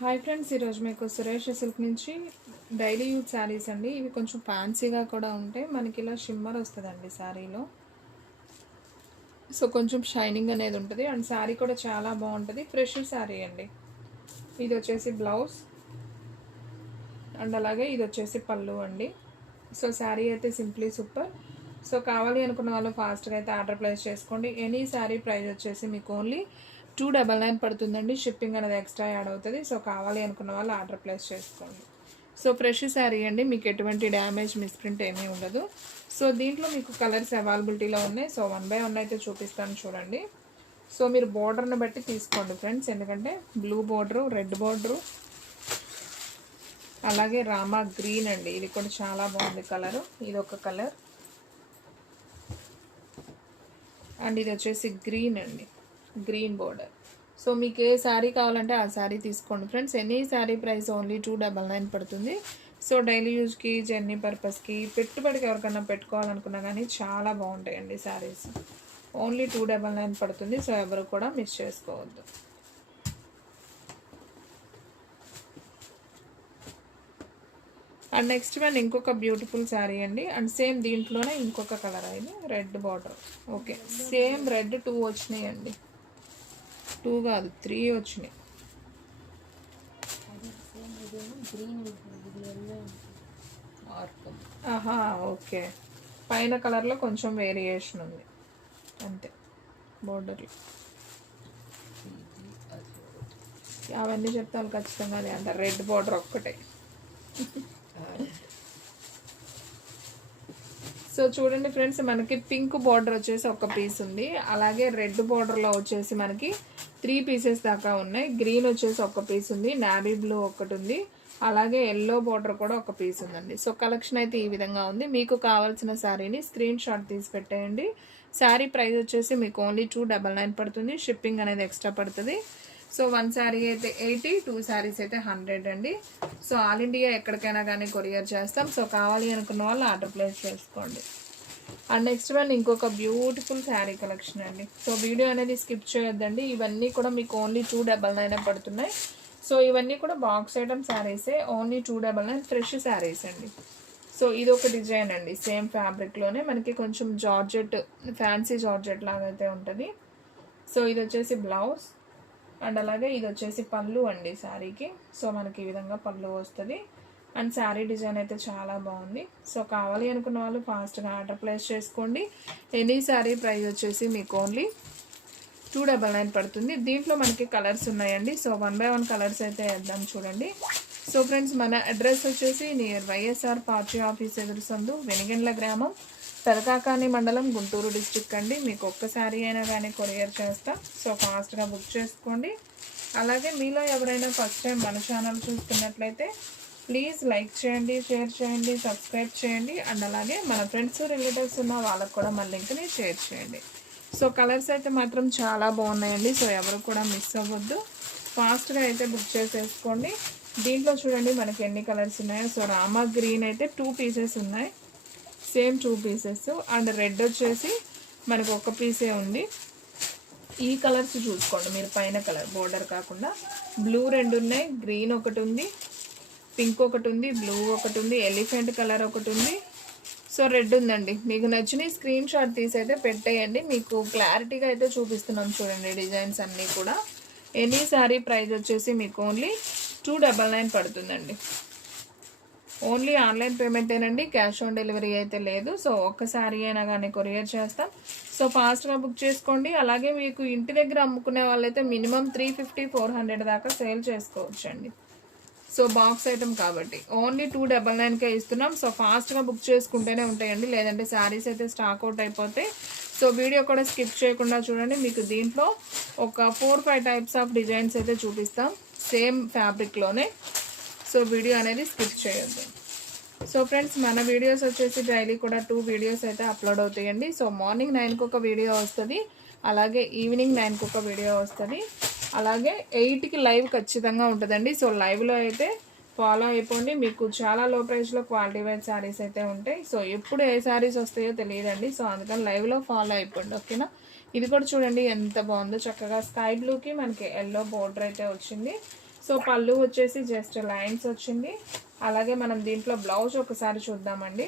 Hi friends, ఈరోజు మీకు Suresh silk నుంచి డైలీ యూజ్ శారీస్ అండి. ఇవి కొంచెం ఫ్యాన్సీగా కూడా ఉంటాయి. మనకి ఇలా షిమ్మర్ వస్తుందండి శారీలో. సో కొంచెం షైనింగ్ అనేది ఉంటుంది అండ్ శారీ కూడా చాలా బాగుంటుంది. ఫ్రెష్ శారీ అండి. ఇది వచ్చేసి బ్లౌజ్ అండ్ అలాగే ఇది వచ్చేసి పళ్ళు అండి. సో శారీ అయితే సింప్లీ సూపర్. సో కావాలి అనుకున్న వాళ్ళు ఫాస్ట్గా అయితే ఆర్డర్ ప్లేస్ చేసుకోండి. ఎనీ శారీ ప్రైస్ వచ్చేసి మీకు ఓన్లీ 299 పడుతుందండి. షిప్పింగ్ అనేది ఎక్స్ట్రా యాడ్ అవుతుంది. సో కావాలి అనుకున్న వాళ్ళు ఆర్డర్ ప్లేస్ చేసుకోండి. సో ఫ్రెష్ శారీ అండి, మీకు ఎటువంటి డ్యామేజ్ మిస్ప్రింట్ ఏమీ ఉండదు. సో దీంట్లో మీకు కలర్స్ అవైలబిలిటీలో ఉన్నాయి. సో 1 by 1 అయితే చూపిస్తాను చూడండి. సో మీరు బోర్డర్ని బట్టి తీసుకోండి ఫ్రెండ్స్, ఎందుకంటే బ్లూ బోర్డరు, రెడ్ బోర్డరు, అలాగే రామా గ్రీన్ అండి. ఇది కూడా చాలా బాగుంది కలరు. ఇది ఒక కలర్ అండ్ ఇది వచ్చేసి గ్రీన్ అండి, గ్రీన్ బోర్డర్. సో మీకు ఏ శారీ కావాలంటే ఆ శారీ తీసుకోండి friends. Any sari price only 299 పడుతుంది. సో డైలీ యూజ్కి, జర్నీ పర్పస్కి, పెట్టుబడికి ఎవరికైనా పెట్టుకోవాలనుకున్నా కానీ చాలా బాగుంటాయండి శారీస్. ఓన్లీ 299 పడుతుంది. సో ఎవరు కూడా మిస్ చేసుకోవద్దు. అండ్ నెక్స్ట్ వన్ ఇంకొక బ్యూటిఫుల్ శారీ అండి. అండ్ సేమ్ దీంట్లోనే ఇంకొక కలర్ అయింది, red border. Okay, same red 2 వచ్చినాయి అండి. 2 కాదు 3 వచ్చినాయి. ఆహా, ఓకే. పైన కలర్లో కొంచెం వేరియేషన్ ఉంది అంతే బోర్డర్లో. అవన్నీ చెప్తాను ఖచ్చితంగా అదే అంటారు. రెడ్ బార్డర్ ఒక్కటే. సో చూడండి ఫ్రెండ్స్, మనకి పింక్ బార్డర్ వచ్చేసి ఒక పీస్ ఉంది. అలాగే రెడ్ బార్డర్లో వచ్చేసి మనకి 3 పీసెస్ దాకా ఉన్నాయి. గ్రీన్ వచ్చేసి ఒక పీస్ ఉంది, నావీ బ్లూ ఒకటి ఉంది, అలాగే ఎల్లో బార్డర్ కూడా ఒక పీస్ ఉందండి. సో కలెక్షన్ అయితే ఈ విధంగా ఉంది. మీకు కావాల్సిన శారీని స్క్రీన్ షాట్ తీసి పెట్టేయండి. శారీ ప్రైస్ వచ్చేసి మీకు ఓన్లీ 299 పడుతుంది. షిప్పింగ్ అనేది ఎక్స్ట్రా పడుతుంది. సో 1 శారీ అయితే 80, 2 శారీస్ అయితే 100 అండి. సో ఆల్ ఇండియా ఎక్కడికైనా కానీ కొరియర్ చేస్తాం. సో కావాలి అనుకున్న వాళ్ళు ఆర్డర్ ప్లేస్ చేసుకోండి. అండ్ నెక్స్ట్ వన్ ఇంకొక బ్యూటిఫుల్ శారీ కలెక్షన్ అండి. సో వీడియో అనేది స్కిప్ చేయొద్దండి. ఇవన్నీ కూడా మీకు ఓన్లీ 299 పడుతున్నాయి. సో ఇవన్నీ కూడా బాక్స్ ఐటమ్ శారీసే, ఓన్లీ 299 ఫ్రెష్ శారీస్ అండి. సో ఇది ఒక డిజైన్ అండి, సేమ్ ఫ్యాబ్రిక్లోనే మనకి కొంచెం జార్జెట్, ఫ్యాన్సీ జార్జెట్ లాగా అయితే ఉంటుంది. సో ఇది వచ్చేసి బ్లౌజ్ అండ్ అలాగే ఇది వచ్చేసి పళ్ళు అండి శారీకి. సో మనకి ఈ విధంగా పళ్ళు వస్తుంది అండ్ శారీ డిజైన్ అయితే చాలా బాగుంది. సో కావాలి అనుకున్న వాళ్ళు ఫాస్ట్గా ఆర్డర్ ప్లేస్ చేసుకోండి. ఎనీ శారీ ప్రైస్ వచ్చేసి మీకు ఓన్లీ 299 పడుతుంది. దీంట్లో మనకి కలర్స్ ఉన్నాయండి. సో 1 by 1 కలర్స్ అయితే వేద్దాం చూడండి. సో ఫ్రెండ్స్, మన అడ్రస్ వచ్చేసి నియర్ వైఎస్ఆర్ పార్టీ ఆఫీస్ ఎదురు సందు, వెనిగండ్ల గ్రామం, పెదకాకాని మండలం, గుంటూరు డిస్ట్రిక్ట్ అండి. మీకు ఒక్క శారీ అయినా కానీ కొరియర్ చేస్తాం. సో ఫాస్ట్గా బుక్ చేసుకోండి. అలాగే మీలో ఎవరైనా ఫస్ట్ టైం మన ఛానల్ చూస్తున్నట్లయితే ప్లీజ్ లైక్ చేయండి, షేర్ చేయండి, సబ్స్క్రైబ్ చేయండి. అండ్ అలాగే మన ఫ్రెండ్స్, రిలేటివ్స్ ఉన్న వాళ్ళకు కూడా మన లింక్ని షేర్ చేయండి. సో కలర్స్ అయితే మాత్రం చాలా బాగున్నాయండి. సో ఎవరు కూడా మిస్ అవ్వద్దు, ఫాస్ట్గా అయితే బుక్ చేసేసుకోండి. దీంట్లో చూడండి మనకి ఎన్ని కలర్స్ ఉన్నాయో. సో రామా గ్రీన్ అయితే 2 పీసెస్ ఉన్నాయి, సేమ్ 2 పీసెస్. అండ్ రెడ్ వచ్చేసి మనకు ఒక పీసే ఉంది. ఈ కలర్స్ చూసుకోండి మీరు, పైన కలర్ బోర్డర్ కాకుండా బ్లూ 2 ఉన్నాయి, గ్రీన్ ఒకటి ఉంది, పింక్ ఒకటి ఉంది, బ్లూ ఒకటి ఉంది, ఎలిఫెంట్ కలర్ ఒకటి ఉంది. సో రెడ్ ఉందండి. మీకు నచ్చిన స్క్రీన్ షాట్ తీసి అయితే పెట్టేయండి. మీకు క్లారిటీగా అయితే చూపిస్తున్నాం చూడండి డిజైన్స్ అన్నీ కూడా. ఎనీ శారీ ప్రైస్ వచ్చేసి మీకు ఓన్లీ 299 పడుతుందండి. ఓన్లీ ఆన్లైన్ పేమెంటేనండి, క్యాష్ ఆన్ డెలివరీ అయితే లేదు. సో ఒక్కసారి అయినా కానీ కొరియర్ చేస్తాం. సో ఫాస్ట్గా బుక్ చేసుకోండి. అలాగే మీకు ఇంటి దగ్గర అమ్ముకునే వాళ్ళైతే మినిమం 350-400 దాకా సేల్ చేసుకోవచ్చండి. సో బాక్స్ ఐటమ్ కాబట్టి ఓన్లీ 299కే ఇస్తున్నాం. సో ఫాస్ట్గా బుక్ చేసుకుంటేనే ఉంటాయండి, లేదంటే శారీస్ అయితే స్టాక్ అవుట్ అయిపోతాయి. సో వీడియో కూడా స్కిప్ చేయకుండా చూడండి. మీకు దీంట్లో ఒక 4-5 టైప్స్ ఆఫ్ డిజైన్స్ అయితే చూపిస్తాం సేమ్ ఫ్యాబ్రిక్లోనే. సో వీడియో అనేది స్కిప్ చేయొద్దు. సో ఫ్రెండ్స్, మన వీడియోస్ వచ్చేసి డైలీ కూడా 2 వీడియోస్ అయితే అప్లోడ్ అవుతాయండి. సో మార్నింగ్ 9కి ఒక వీడియో వస్తుంది, అలాగే ఈవినింగ్ 9కి ఒక వీడియో వస్తుంది, అలాగే 8కి లైవ్ ఖచ్చితంగా ఉంటుందండి. సో లైవ్లో అయితే ఫాలో అయిపోండి. మీకు చాలా లో ప్రైస్లో క్వాలిటీ వైజ్ శారీస్ అయితే ఉంటాయి. సో ఎప్పుడు ఏ శారీస్ వస్తాయో తెలియదండి. సో అందుకని లైవ్లో ఫాలో అయిపోండి, ఓకేనా. ఇది కూడా చూడండి ఎంత బాగుందో, చక్కగా స్కై బ్లూకి మనకి ఎల్లో బోర్డర్ అయితే వచ్చింది. సో పళ్ళు వచ్చేసి జస్ట్ లైన్స్ వచ్చింది. అలాగే మనం దీంట్లో బ్లౌజ్ ఒకసారి చూద్దామండి.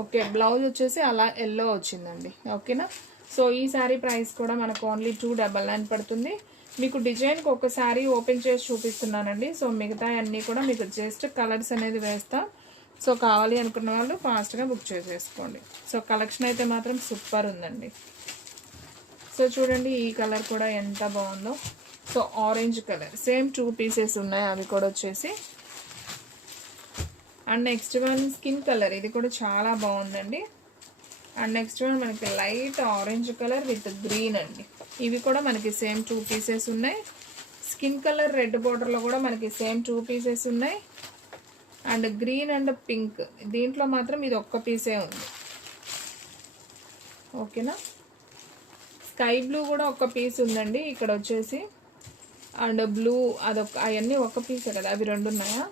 ఓకే, బ్లౌజ్ వచ్చేసి అలా ఎల్లో వచ్చిందండి. ఓకేనా. సో ఈ శారీ ప్రైస్ కూడా మనకు ఓన్లీ 299 పడుతుంది. మీకు డిజైన్కి ఒకసారి ఓపెన్ చేసి చూపిస్తున్నానండి. సో మిగతా అన్నీ కూడా మీకు జస్ట్ కలర్స్ అనేది వేస్తాం. సో కావాలి అనుకున్న వాళ్ళు ఫాస్ట్గా బుక్ చేసేసుకోండి. సో కలెక్షన్ అయితే మాత్రం సూపర్ ఉందండి. సో చూడండి ఈ కలర్ కూడా ఎంత బాగుందో. So orange colour same 2 pieces ఉన్నాయి, అవి కూడా వచ్చేసి. And next one skin colour, ఇది కూడా చాలా బాగుందండి. అండ్ నెక్స్ట్ వన్ మనకి light orange colour with green అండి. ఇవి కూడా మనకి సేమ్ 2 పీసెస్ ఉన్నాయి. స్కిన్ కలర్ రెడ్ బార్డర్లో కూడా మనకి సేమ్ 2 పీసెస్ ఉన్నాయి. అండ్ గ్రీన్ అండ్ పింక్, దీంట్లో మాత్రం ఇది ఒక్క పీసే ఉంది. ఓకేనా. స్కై బ్లూ కూడా ఒక పీస్ ఉందండి ఇక్కడ వచ్చేసి. అండ్ బ్లూ అదొక, అవన్నీ ఒక పీసే కదా, అవి 2 ఉన్నాయా?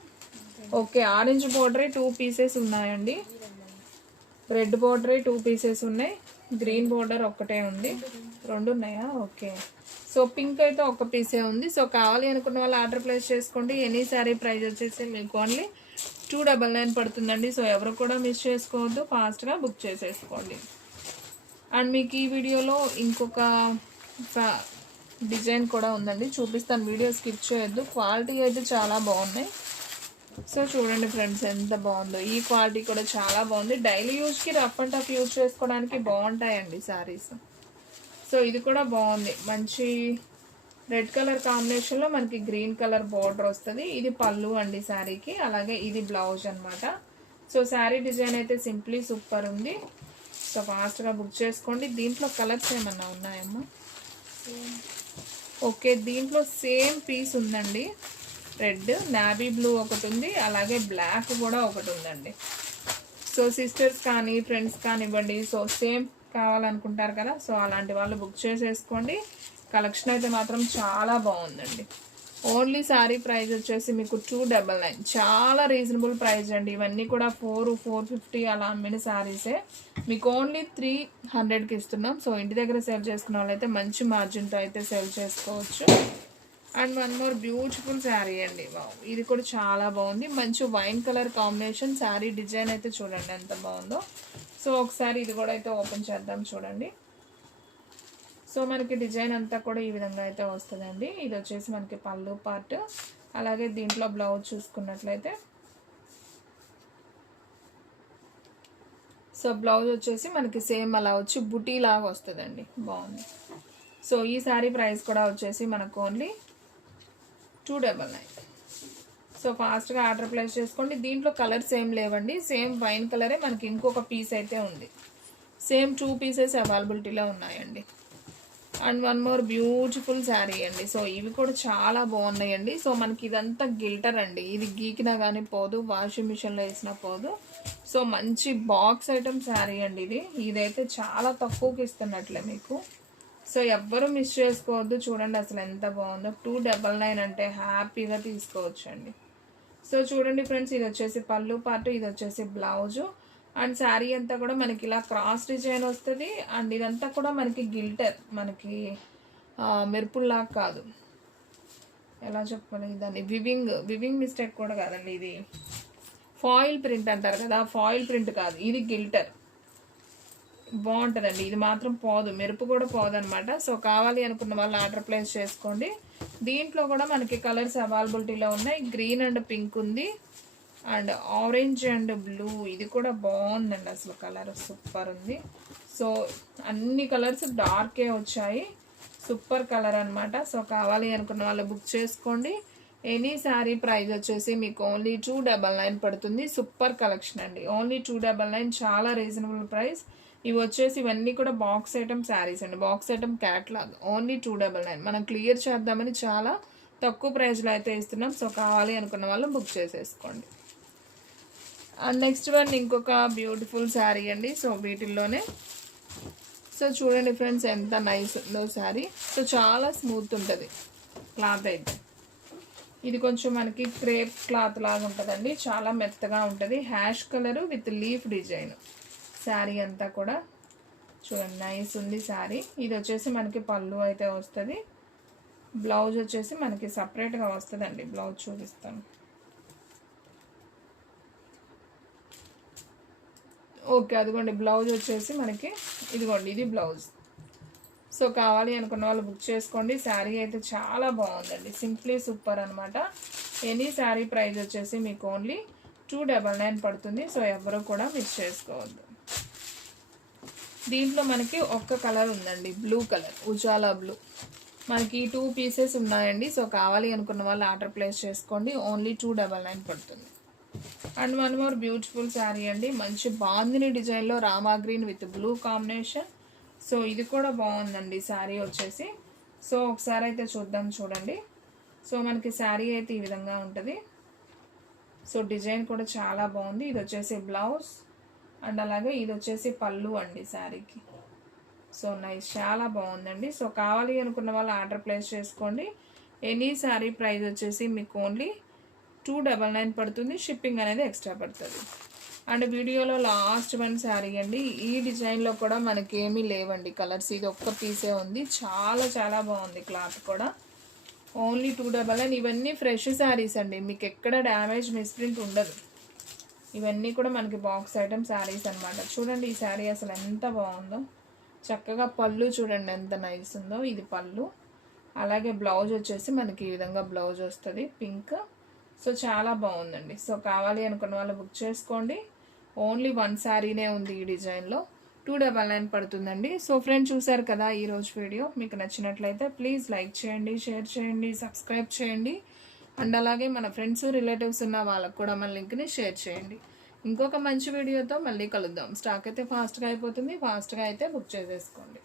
ఓకే, ఆరెంజ్ బార్డరే 2 పీసెస్ ఉన్నాయండి. రెడ్ బార్డరే 2 పీసెస్ ఉన్నాయి. గ్రీన్ బార్డర్ ఒక్కటే ఉంది. 2 ఉన్నాయా? ఓకే. సో పింక్ అయితే ఒక పీసే ఉంది. సో కావాలి అనుకున్న వాళ్ళు ఆర్డర్ ప్లేస్ చేసుకోండి. ఎనీ శారీ ప్రైస్ వచ్చేసి మీకు ఓన్లీ 299 పడుతుందండి. సో ఎవరు కూడా మిస్ చేసుకోవద్దు, ఫాస్ట్గా బుక్ చేసేసుకోండి. అండ్ మీకు ఈ వీడియోలో ఇంకొక డిజైన్ కూడా ఉందండి, చూపిస్తాను. వీడియో స్కిప్ చేయొద్దు. క్వాలిటీ అయితే చాలా బాగున్నాయి. సో చూడండి ఫ్రెండ్స్ ఎంత బాగుందో. ఈ క్వాలిటీ కూడా చాలా బాగుంది. డైలీ యూజ్కి రఫ్ అండ్ టఫ్ యూజ్ చేసుకోవడానికి బాగుంటాయండి శారీస్. సో ఇది కూడా బాగుంది, మంచి రెడ్ కలర్ కాంబినేషన్లో మనకి గ్రీన్ కలర్ బార్డర్ వస్తుంది. ఇది పళ్ళు అండి శారీకి, అలాగే ఇది బ్లౌజ్ అనమాట. సో శారీ డిజైన్ అయితే సింప్లీ సూపర్ ఉంది. సో ఫాస్ట్గా బుక్ చేసుకోండి. దీంట్లో కలర్స్ ఏమన్నా ఉన్నాయమ్మా? ఓకే, దీంట్లో సేమ్ పీస్ ఉందండి. రెడ్, నావీ బ్లూ ఒకటి ఉంది, అలాగే బ్లాక్ కూడా ఒకటి ఉందండి. సో సిస్టర్స్ కానీ ఫ్రెండ్స్ కానివ్వండి, సో సేమ్ కావాలనుకుంటారు కదా, సో అలాంటి వాళ్ళు బుక్ చేసేసుకోండి. కలెక్షన్ అయితే మాత్రం చాలా బాగుందండి. ఓన్లీ శారీ ప్రైస్ వచ్చేసి మీకు 299, చాలా రీజనబుల్ ప్రైస్ అండి. ఇవన్నీ కూడా 450 అలా అమ్మిన శారీసే మీకు ఓన్లీ 300కి ఇస్తున్నాం. సో ఇంటి దగ్గర సేల్ చేసుకున్న వాళ్ళైతే మంచి మార్జిన్తో అయితే సేల్ చేసుకోవచ్చు. And one more beautiful sari అండి. వావ్, ఇది కూడా చాలా బాగుంది. మంచి wine colour combination. Sari design అయితే చూడండి ఎంత బాగుందో. సో ఒకసారి ఇది కూడా అయితే ఓపెన్ చేద్దాం చూడండి. సో మనకి డిజైన్ అంతా కూడా ఈ విధంగా అయితే వస్తుందండి. ఇది వచ్చేసి మనకి పళ్ళు పార్ట్, అలాగే దీంట్లో బ్లౌజ్ చూసుకున్నట్లయితే సో బ్లౌజ్ వచ్చేసి మనకి సేమ్ అలా వచ్చి బుటీ లాగా వస్తుందండి, బాగుంది. సో ఈ శారీ ప్రైస్ కూడా వచ్చేసి మనకు ఓన్లీ 299. సో ఫాస్ట్గా ఆర్డర్ ప్లేస్ చేసుకోండి. దీంట్లో కలర్స్ ఏం లేవండి, సేమ్ వైన్ కలరే మనకి ఇంకొక పీస్ అయితే ఉంది. సేమ్ 2 పీసెస్ అవైలబిలిటీలో ఉన్నాయండి. And one more beautiful sari అండి. సో ఇవి కూడా చాలా బాగున్నాయండి. సో మనకి ఇదంతా గిల్టర్ అండి, ఇది గీకినా కానీ పోదు, వాషింగ్ మిషన్లో వేసినా పోదు. సో మంచి బాక్స్ ఐటమ్ శారీ అండి ఇది. ఇదైతే చాలా తక్కువకి ఇస్తున్నట్లే మీకు. సో ఎవ్వరు మిస్ చేసుకోవద్దు. చూడండి అసలు ఎంత బాగుందో. 299 అంటే హ్యాపీగా తీసుకోవచ్చు అండి. సో చూడండి ఫ్రెండ్స్, ఇది వచ్చేసి పళ్ళు పార్ట్, ఇది వచ్చేసి బ్లౌజు. అండ్ శారీ అంతా కూడా మనకి ఇలా క్రాస్ డిజైన్ వస్తుంది. అండ్ ఇదంతా కూడా మనకి గిల్టర్, మనకి మెరుపుల్లాగా కాదు, ఎలా చెప్పాలి దాన్ని, వివింగ్ మిస్టేక్ కూడా కాదండి. ఇది ఫాయిల్ ప్రింట్ అంటారు కదా, ఫాయిల్ ప్రింట్ కాదు, ఇది గిల్టర్. బాగుంటుందండి, ఇది మాత్రం పోదు, మెరుపు కూడా పోదు అనమాట. సో కావాలి అనుకున్న వాళ్ళు ఆర్డర్ ప్లేస్ చేసుకోండి. దీంట్లో కూడా మనకి కలర్స్ అవైలబిలిటీలో ఉన్నాయి. గ్రీన్ అండ్ పింక్ ఉంది, అండ్ ఆరెంజ్ అండ్ బ్లూ, ఇది కూడా బాగుందండి. అసలు కలర్ సూపర్ ఉంది. సో అన్ని కలర్స్ డార్కే వచ్చాయి, సూపర్ కలర్ అనమాట. సో కావాలి అనుకున్న వాళ్ళు బుక్ చేసుకోండి. ఎనీ శారీ ప్రైస్ వచ్చేసి మీకు ఓన్లీ 299 పడుతుంది. సూపర్ కలెక్షన్ అండి, ఓన్లీ 299, చాలా రీజనబుల్ ప్రైస్. ఇవి వచ్చేసి ఇవన్నీ కూడా బాక్స్ ఐటమ్ శారీస్ అండి, బాక్స్ ఐటమ్ క్యాట్లాగ్, ఓన్లీ 299. మనం క్లియర్ చేద్దామని చాలా తక్కువ ప్రైస్లో అయితే ఇస్తున్నాం. సో కావాలి అనుకున్న వాళ్ళు బుక్ చేసేసుకోండి. అండ్ నెక్స్ట్ వన్ ఇంకొక బ్యూటిఫుల్ శారీ అండి. సో వీటిల్లోనే సో చూడండి ఫ్రెండ్స్ ఎంత నైస్ ఉందో శారీ. సో చాలా స్మూత్ ఉంటుంది క్లాత్ అయితే. ఇది కొంచెం మనకి క్రేప్ క్లాత్ లాగా ఉంటుందండి, చాలా మెత్తగా ఉంటుంది. Ash colour with leaf design sari అంతా కూడా చూడండి, నైస్ ఉంది శారీ. ఇది వచ్చేసి మనకి పళ్ళు అయితే వస్తుంది. బ్లౌజ్ వచ్చేసి మనకి సపరేట్గా వస్తుందండి. బ్లౌజ్ చూపిస్తాను. ఓకే, అదిగోండి బ్లౌజ్ వచ్చేసి మనకి ఇదిగోండి, ఇది బ్లౌజ్. సో కావాలి అనుకున్న వాళ్ళు బుక్ చేసుకోండి. శారీ అయితే చాలా బాగుందండి, సింప్లీ సూపర్ అనమాట. ఎనీ శారీ ప్రైస్ వచ్చేసి మీకు ఓన్లీ 299 పడుతుంది. సో ఎవరు కూడా మిస్ చేసుకోవద్దు. దీంట్లో మనకి ఒక్క కలర్ ఉందండి, బ్లూ కలర్, ఉజాలా బ్లూ. మనకి 2 పీసెస్ ఉన్నాయండి. సో కావాలి అనుకున్న వాళ్ళు ఆర్డర్ ప్లేస్ చేసుకోండి. ఓన్లీ 299 పడుతుంది. And one more beautiful sari అండి, మంచి బాందిని డిజైన్లో Rama green with blue combination. So ఇది కూడా బాగుందండి శారీ వచ్చేసి. సో ఒకసారి అయితే చూద్దాం, చూడండి. సో మనకి శారీ అయితే ఈ విధంగా ఉంటుంది. సో డిజైన్ కూడా చాలా బాగుంది. ఇది వచ్చేసి బ్లౌజ్ అండ్ అలాగే ఇది వచ్చేసి పళ్ళు అండి శారీకి. సో నైస్, చాలా బాగుందండి. సో కావాలి అనుకున్న వాళ్ళు ఆర్డర్ ప్లేస్ చేసుకోండి. ఎనీ శారీ ప్రైస్ వచ్చేసి మీకు ఓన్లీ 299 పడుతుంది. షిప్పింగ్ అనేది ఎక్స్ట్రా పడుతుంది. అండ్ వీడియోలో లాస్ట్ వన్ శారీ అండి. ఈ డిజైన్లో కూడా మనకి ఏమీ లేవండి కలర్స్, ఇది ఒక్క పీసే ఉంది. చాలా చాలా బాగుంది క్లాత్ కూడా. ఓన్లీ 299. ఇవన్నీ ఫ్రెష్ శారీస్ అండి, మీకు ఎక్కడ డ్యామేజ్ మిస్ప్రింట్ ఉండదు. ఇవన్నీ కూడా మనకి బాక్స్ ఐటమ్ శారీస్ అనమాట. చూడండి ఈ శారీ అసలు ఎంత బాగుందో, చక్కగా పళ్ళు చూడండి ఎంత నైస్ ఉందో. ఇది పళ్ళు, అలాగే బ్లౌజ్ వచ్చేసి మనకి ఈ విధంగా బ్లౌజ్ వస్తుంది పింక్. సో చాలా బాగుందండి. సో కావాలి అనుకున్న వాళ్ళు బుక్ చేసుకోండి. ఓన్లీ 1 శారీనే ఉంది ఈ డిజైన్లో, 299 పడుతుందండి. సో ఫ్రెండ్, చూసారు కదా ఈరోజు వీడియో. మీకు నచ్చినట్లయితే ప్లీజ్ లైక్ చేయండి, షేర్ చేయండి, సబ్స్క్రైబ్ చేయండి. అండ్ అలాగే మన ఫ్రెండ్స్ రిలేటివ్స్ ఉన్న వాళ్ళకు కూడా మన లింక్ని షేర్ చేయండి. ఇంకొక మంచి వీడియోతో మళ్ళీ కలుద్దాం. స్టాక్ అయితే ఫాస్ట్గా అయిపోతుంది, ఫాస్ట్గా అయితే బుక్ చేసేసుకోండి.